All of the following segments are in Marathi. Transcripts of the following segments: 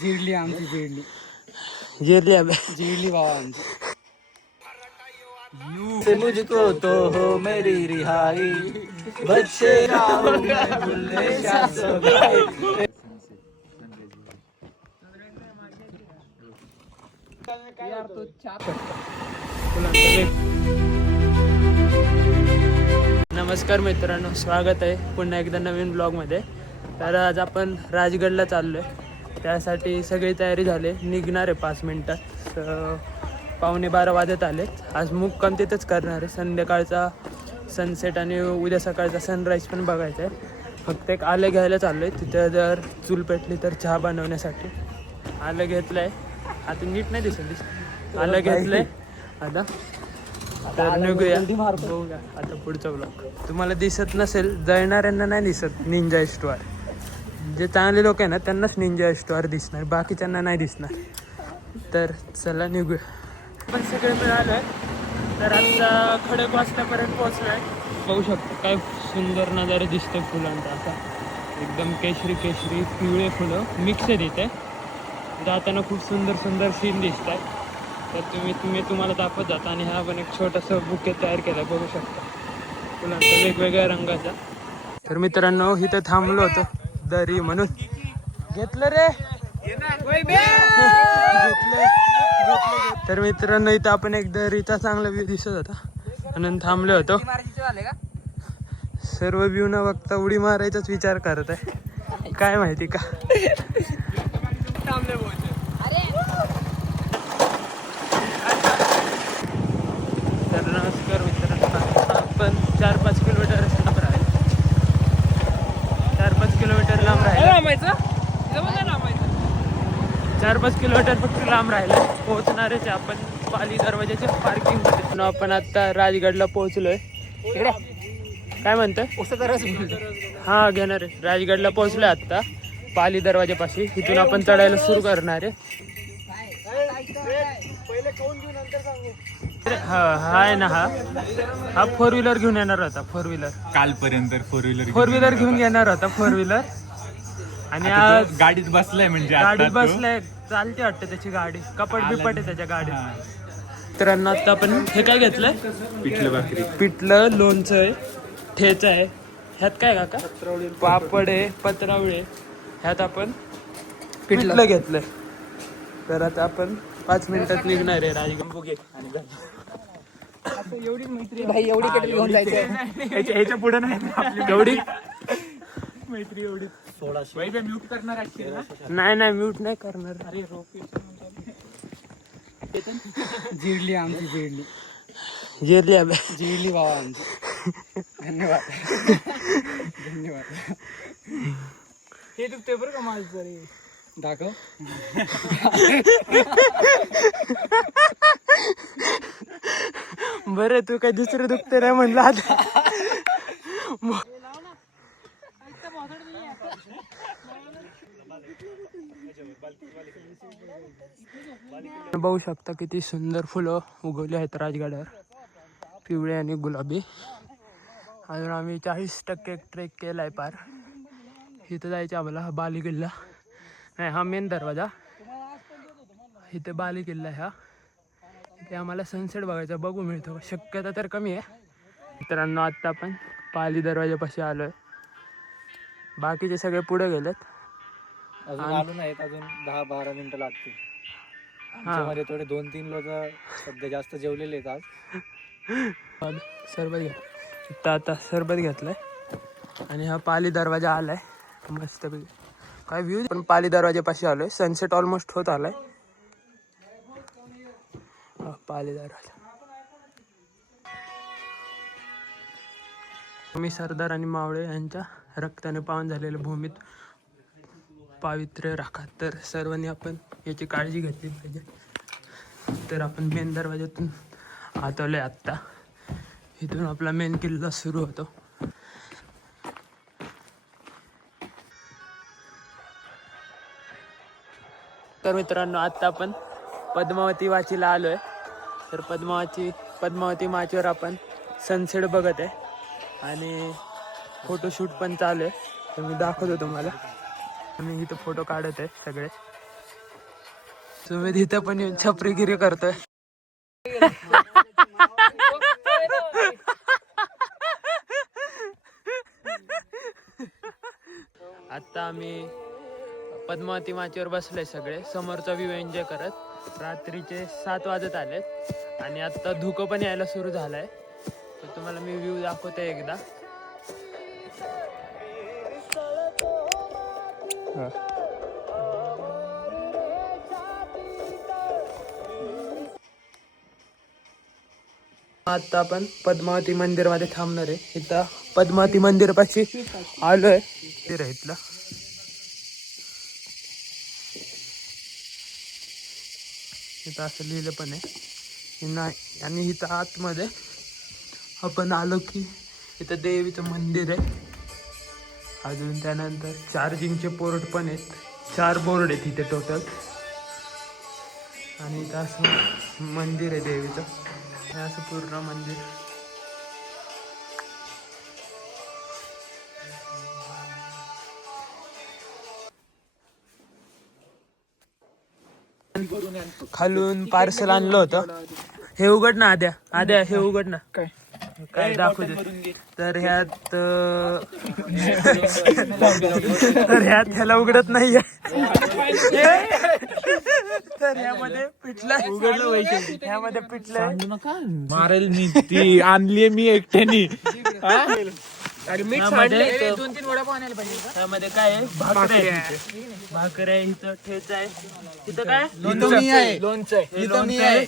जिरली आमची जिरली जिरली अबे जिरली बाबा आमची. से मुझको तो हो मेरी रिहाई। बच्चे नमस्कार मित्रांनो स्वागत आहे पुन्हा एकदा नवीन ब्लॉगमध्ये तर आज आपण राजगडला चाललो आहे त्यासाठी सगळी तयारी झाली. निघणार आहे पाच मिनटात. पावणे बारा वाजत आले. आज मुक्काम तिथंच करणार आहे. संध्याकाळचा सनसेट आणि उद्या सकाळचा सनराईज पण बघायचा आहे. फक्त एक आलं घ्यायला चाललो आहे तिथं जर चूल पेटली तर चहा बनवण्यासाठी. आलं घेतलं आहे आता नीट नाही दिसत दिसत. आलं घेतलं आहे आता तर निघूया. बघूया. आता पुढचा ब्लॉग तुम्हाला दिसत नसेल जळणाऱ्यांना नाही दिसत. निंजा स्टोअर जे चांगले लोक आहे ना त्यांनाच निंजा स्टोअर दिसणार बाकीच्यांना नाही दिसणार. तर चला निघूया. पण सगळे मिळालं आहे तर आता खडक वाजतापर्यंत पोहोचलो आहे बघू शकतो काय सुंदर नजारा दिसतोय फुलांचा असा. एकदम केशरी केशरी पिवळे फुलं मिक्स आहेत इथे. जाताना खूप सुंदर सुंदर सीन दिसतात. तर तुम्ही तुम्ही तुम्हाला दाखवत जाता आणि हा पण एक छोटासा बुके तयार केला बघू शकता. फुलांचा वेगवेगळ्या रंगाचा. तर मित्रांनो इथं थांबलो होतो. दरी म्हणून. घेतलं रे. घेतलं तर मित्रांनो इथं आपण एक दरीचा चांगला व्ह्यू दिसत होता. म्हणून थांबलो होतो. सर्व व्ह्यू न बघता उडी मारायचाच विचार करत आहे. काय माहिती का? तर नमस्कार मित्रांनो आपण चार पाच किलोमीटर लांब राहील चार पाच किलोमीटर लांब राहील. चार पाच किलोमीटर फक्त लांब राहिलं. पोहोचणारच आहे आपण पाली दरवाजाच्या पार्किंगमध्ये. आपण आता राजगडला पोहोचलोय. इकडे. काय म्हणतोय? रस हा घेणार आहे. राजगडला पोहोचलोय आता. पाली दरवाजापाशी इथून आपण चढायला सुरू करणार आहे. हा हा आहे ना हा. हा फोर व्हीलर घेऊन येणार होता फोर व्हीलर कालपर्यंत फोर व्हीलर फोर व्हीलर घेऊन येणार होता. फोर व्हीलर आणि आज गाडीत बसलाय म्हणजे आता गाडी तो. बसलाय. चालते वाटतं त्याची गाडी. कपड आला बिपट आहे त्याच्या. गाडीत. मित्रांनो आता आपण हे काय घेतलंय? पिठलं भाकरी. पिठलं लोणचं आहे ठेच आहे. ह्यात काय काका? पापड आहे पत्रावळे ह्यात आपण पिठलं घेतलंय. तर आता आपण पाच मिनिटात निघणार आहे राजगड भाई एवढी केटली घेऊन जायचं. ह्याच्या पुढे नाही एवढी? मैत्री एवढी. नाही नाही म्यूट नाही करणार. अरे जिरली आमची जिरली. जिरली अबे जिरली बाबा आमची. धन्यवाद. धन्यवाद. हे दुखते बरं का माझं तरी? दाखव. बरं तू काय दुसरं दुखते नाही म्हणलं आता. बघू शकता किती सुंदर फुलं उगवली आहेत राजगडावर. पिवळे आणि गुलाबी. अजून आम्ही चाळीस टक्के ट्रेक केला आहे पार. इथं जायचं आम्हाला हा बाली किल्ला नाही हा मेन दरवाजा. इथे बाली किल्ला आहे इथे आम्हाला सनसेट बघायचा बघू मिळतो? शक्यता तर कमी आहे. मित्रांनो आत्ता आपण पाली दरवाजापाशी आलो आहे बाकीचे सगळे पुढे गेलेत. अजून आलो नाहीत अजून दहा बारा मिनिटं लागतील. आमच्यामध्ये थोडे दोन तीन लोक सध्या जास्त जेवलेले आहेत आज. सरबत घ्या आता सरबत घेतलाय. आणि हा पाली दरवाजा आलाय. मस्त काय व्ह्यू पण पाली दरवाजापाशी आलोय. सनसेट ऑलमोस्ट होत आलाय. पालेदार पाली मी सरदार आणि मावळे यांच्या रक्ताने पावन झालेल्या भूमीत पावित्र्य राखा. तर सर्वांनी आपण याची काळजी घेतली पाहिजे. तर आपण मेन दरवाज्यातून आत आहे आत्ता. इथून आपला मेन किल्ला सुरू होतो. तर मित्रांनो आत्ता आपण पद्मावती वाचीला आलोय. तर पद्मावती पद्मावती माचीवर आपण सनसेट बघत आहे. आणि फोटोशूट पण चालू आहे. तर मी दाखवतो तुम्हाला. मी इथं फोटो काढत आहे सगळे. सुमेध इथं पण येऊन छपरीगिरी करतोय. आता आम्ही पद्मावती माचीवर बसलोय सगळे. समोरचा व्ह्यू एन्जॉय करत. रात्रीचे सात वाजत आलेत. आणि आता धुकं पण यायला सुरू झालंय. तर तुम्हाला मी व्ह्यू दाखवते एकदा. आता आपण पद्मावती मंदिरमध्ये थांबणार आहे. इथं पद्मावती मंदिर पाशी आलोय. मंदिर आहे इथलं. इथं असं लिहिलं पण आहे. नाही आणि इथं आतमध्ये आपण आलो की इथं देवीचं मंदिर आहे. अजून त्यानंतर चार्जिंगचे पोर्ट पण आहेत. चार बोर्ड आहेत इथे टोटल आणि इथं असं मंदिर आहे देवीचं. हे असं पूर्ण मंदिर. खालून पार्सल आणलं होतं. हे उघड ना आद्या. आद्या हे उघड ना. काय? काय दाखवू दे. तर ह्यात तर ह्यात ह्याला उघडत नाहीये. तर ह्यामध्ये पिठलं उघडलं पाहिजे. ह्यामध्ये पिठलं मारेल मी. ती आणली मी एकट्यानी. ह्यामध्ये ह्यामध्ये काय आहे? भाकर आहे इथे. भाकर आहे इथं ठेचा आहे. इथं काय? लोणचं. आहे.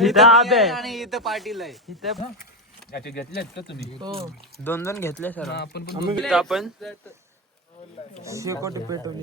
इथं आबे आहे. इथं पाटील आहे. इथं घेतल्यात का तुम्ही? दोन दोन घेतले सर. आपण इथं आपण. शेकोटी पेटवली.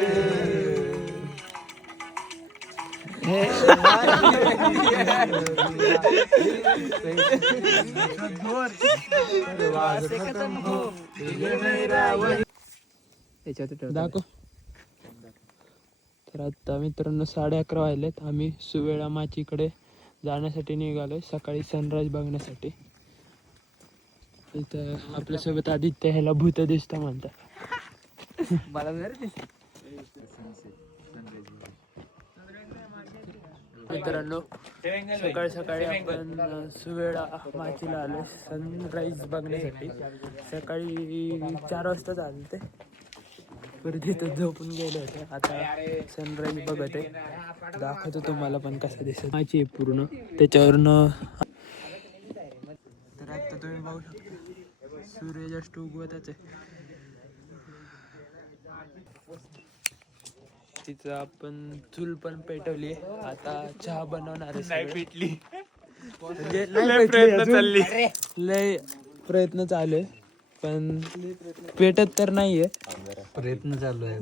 दाखव. तर आता मित्रांनो साडे अकरा वाजलेत. आम्ही सुवेळा माचीकडे जाण्यासाठी निघालोय सकाळी सनराईज बघण्यासाठी. इथं आपल्यासोबत आदित्य ह्याला भूत दिसतं म्हणतात. मला मित्रांनो सकाळी सकाळी आपण सुवेळा माचीला आलो सनराईज बघण्यासाठी. सकाळी चार वाजताच आले ते परत इथं झोपून गेले होते. आता सनराईज बघत आहे. दाखवतो तुम्हाला पण कसं दिसत. आहे पूर्ण. त्याच्यावरनं तर आता तुम्ही बघू शकता. सूर्य जस्ट उगवतच आहे. तिचं आपण चूल पण पेटवली आता चहा बनवणार आहे सगळे. पेटली म्हणजे नाही पेटली अजून. लय प्रयत्न चालू आहे. पण पेटत तर नाहीये. प्रयत्न चालू आहे.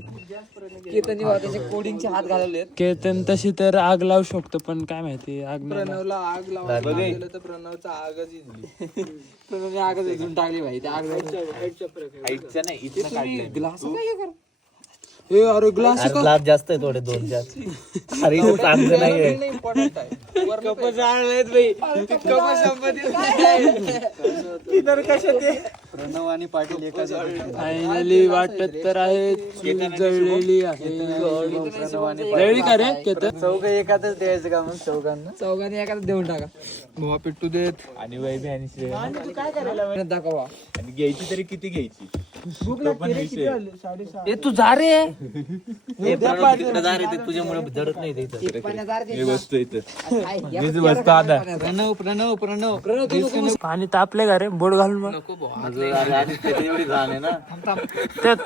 कोडिंगचे हात घालवले केतन तशी तर आग लावू शकतो पण काय माहिती आग नाही लावत. प्रणवला आग लावायला गेलं तर प्रणवचा आगच इजली प्रणवने आगच इथून टाकली भाई आग ग्लास काय कर? ए अरे ग्लास ग्लास जास्त आहे थोडे दोन जास्त अरे इथं चांगलं नाहीये. इम्पॉर्टंट आहे. कप जाळलेत बाई. प्रणव आणि पाटील एका फायनली वाटत तर आहे चूल जळलेली आहे. जळली का रे? केतन? चौघ एकातच द्यायचं का मग? चौघांना? चौघांनी एकाच देऊन टाका. भावा पिट्टू देत. आणि वैभी आणि श्रेया. दाखवा. आणि घ्यायची तरी किती घ्यायची? तो पण विषय. ए तू जा रे. तुझ्यामुळे जडत नाही ते इथं. मी बसतो इथं मीच बसतो आता प्रणव प्रणव प्रणव. प्रणव पाणी तापले का रे? बोट घालून मग. अरे आधी त्याची एवढी घाण आहे ना. त्यात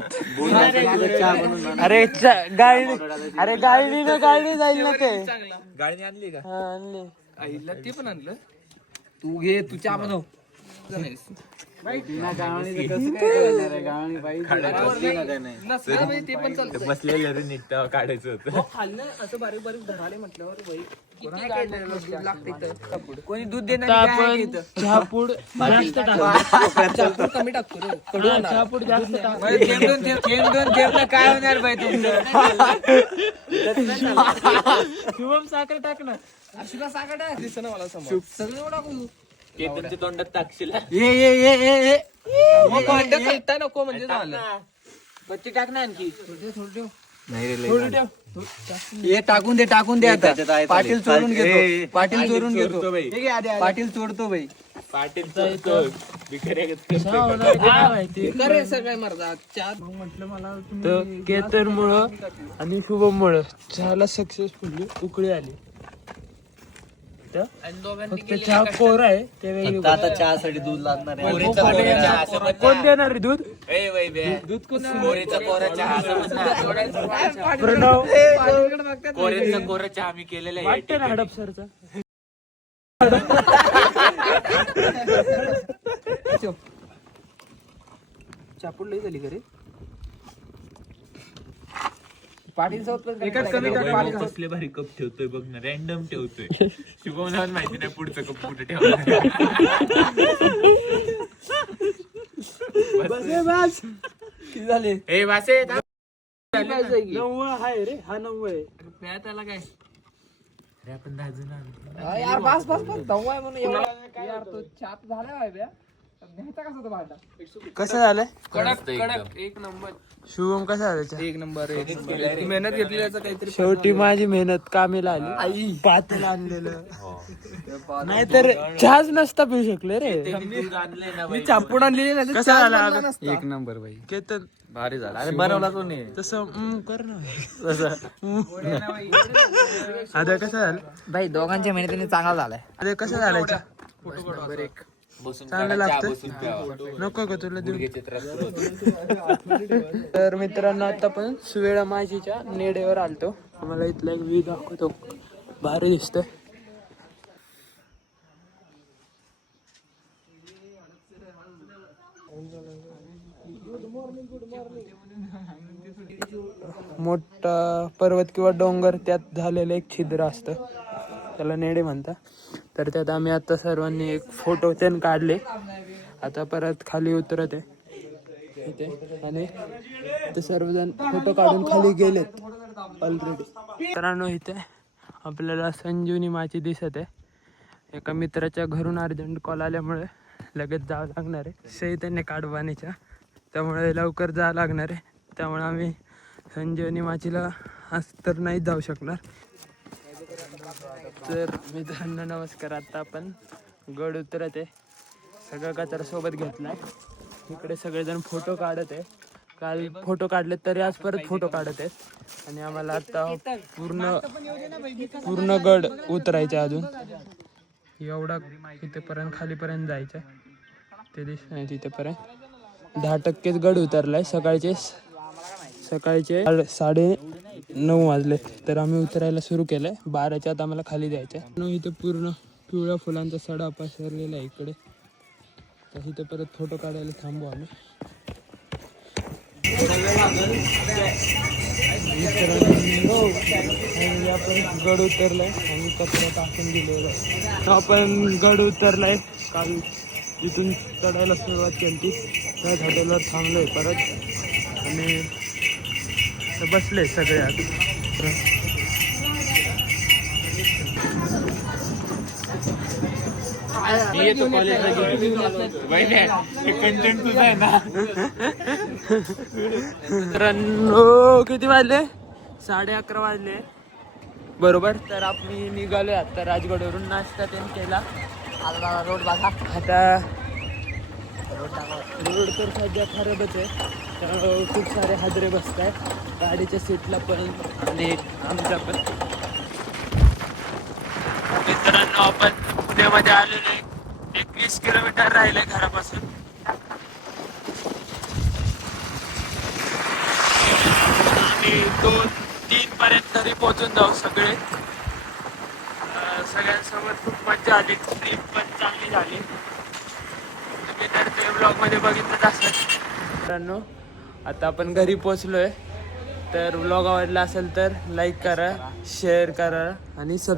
अरे चा- गाळणी अरे गाळणी ना गाळणी जाईल ना ते. गाडी आणली का? हा, आणली. आईला ते पण आणलं. तू घे तू चहा बनव. ते बसलेलं रे नीट तेव्हा काढायचं होतं. आता आपण चहापूड जास्त टाकू कमी टाकतो रे हा, चहापूड जास्त टाकू काय होणार बाई तुमचं? शुभम साखर टाक ना. शिवा साखर टाक दिसत ना मला समोर. सगळं टाकू ते तुमच्या तोंडात टाकशील ये ये ये ये ये. मग अंड खालता नको म्हणजे झालं. बच्ची टाक ना आणखी. हे टाकून दे टाकून दे आता. पाटील चोरून घेतो. पाटील चोरून घेतो. चोरतो बाई. घे आधी, आधी. पाटील चोरतो बाई. पाटील करे सगळे मरदा चार. म्हटलं मला तर केतन मुळे आणि शुभम मुळे चहाला सक्सेसफुली उकळी आली. फक्त चहा कोरा आहे ते वेगळी फक्त आता चहासाठी दूध लागणार आहे. पोरीचा कोरा चहा असं गोष्ट. कोण देणार रे दूध? ए बे. पोरीचा कोरा चहा असं. प्रणव. कोरा चहा मी केलेला आहे. वाटते ना हडपसरचा चापूड लई झाली घरी पाटील एकाच कमी पाटील कसले भारी कप ठेवतोय बघ ना रॅन्डम ठेवतोय. शुभमला माहिती नाही पुढचं कप कुठे ठेवणार. किती झाले? ए वासे नव्वद आहे रे हा नव्वद आहे. त्याला काय? अरे आपण दहा जण. यार बस बस बस. आहे म्हणून यार तो चाप झाला न्यायचा कसा तो भांडा कसं झालंय कडक कडक एक नंबर. शुभम कसा झाला? चहा? एक नंबर. एक मेहनत घेतली त्याचं काहीतरी शेवटी माझी मेहनत कामीला आली. पातेल आणलेलं. नाहीतर चहाच नसता पिऊ शकले रे. दूध आणलंय ना बाई. चापूड आणलेली नाही कसा झाला एक नंबर बाई. केतन भारी झालं. अरे बनवला तो नाही तसं हम्म, कर ना. आता कसं झालं? भाई दोघांच्या मेहनतीने चांगला झालाय. अरे कसं झालं चहा? बसून चांगलं काढा, चहा लागतं? बसून प्यावा. नको का तुला देऊ गुडघ्याचे त्रास होत. तर मित्रांनो आता पण सुवेळा माझीच्या नेडेवर आलतो. मला इथला एक व्ह्यू दाखवतो. भारी दिसतोय. मोठा पर्वत किंवा डोंगर त्यात झालेलं एक छिद्र असतं. त्याला नेडे म्हणता तर त्यात आम्ही आता सर्वांनी एक फोटो त्यान काढले. आता परत खाली उतरत आहे. इथे. आणि ते सर्वजण फोटो काढून खाली गेलेत ऑलरेडी मित्रांनो इथे आपल्याला संजीवनी माची दिसत आहे. एका मित्राच्या घरून अर्जंट कॉल आल्यामुळे लगेच जावं लागणार आहे. सही त्यांनी काढवानीच्या त्यामुळे लवकर जावं लागणार आहे. त्यामुळे आम्ही संजीवनी माचीला आज तर नाही जाऊ शकणार. तर मित्रांनो नमस्कार. आता आपण गड उतरत आहे. सगळं कचरा सोबत घेतलाय. इकडे सगळेजण फोटो काढत आहे. काल फोटो काढले तरी आज परत फोटो काढत आहेत. आणि आम्हाला आता पूर्ण पूर्ण गड उतरायचं अजून. एवढा इथेपर्यंत खालीपर्यंत जायचं आहे. ते दिसत नाही तिथेपर्यंत. दहा टक्केच गड उतरलाय. सकाळचे सकाळचे साडे- साडे नऊ वाजले. तर आम्ही उतरायला सुरू केलंय. बाराच्या आत आम्हाला खाली जायचं आहे इथं पूर्ण पिवळ्या फुलांचा सडा पसरलेला आहे इकडे. तर इथं परत फोटो काढायला थांबू आम्ही. आणि आपण गड उतरलाय. आणि कचरा टाकून दिलेला आहे. आपण गड उतरलाय. काल इथून चढायला सुरुवात केली त्याच हॉटेलवर थांबलोय परत. आणि तर बसले सगळे आता हे ना? मित्रांनो किती वाजले? साडे अकरा वाजले. बरोबर? तर आम्ही निघालोय आता राजगडवरून नाश्ता त्यांनी केला. रोड बघा आता रोड तर सध्या खराबच आहे. त्यामुळं खूप सारे हादरे बसत आहेत गाडीच्या सीटला पण आणि आमच्या पण. मित्रांनो आपण पुण्यामध्ये आलेलो आहे. एकवीस किलोमीटर राहिले घरापासून. आणि दोन तीन पर्यंत तरी पोहोचून जाऊ सगळे. सगळ्यांसोबत खूप मजा आली. ट्रीप पण चांगली झाली. तर ते ब्लॉगमध्ये बघितलंच असेल. मित्रांनो आता आपण घरी पोचलोय तर ब्लॉग आवडला असेल तर लाईक करा शेअर करा आणि सबस्क्राईब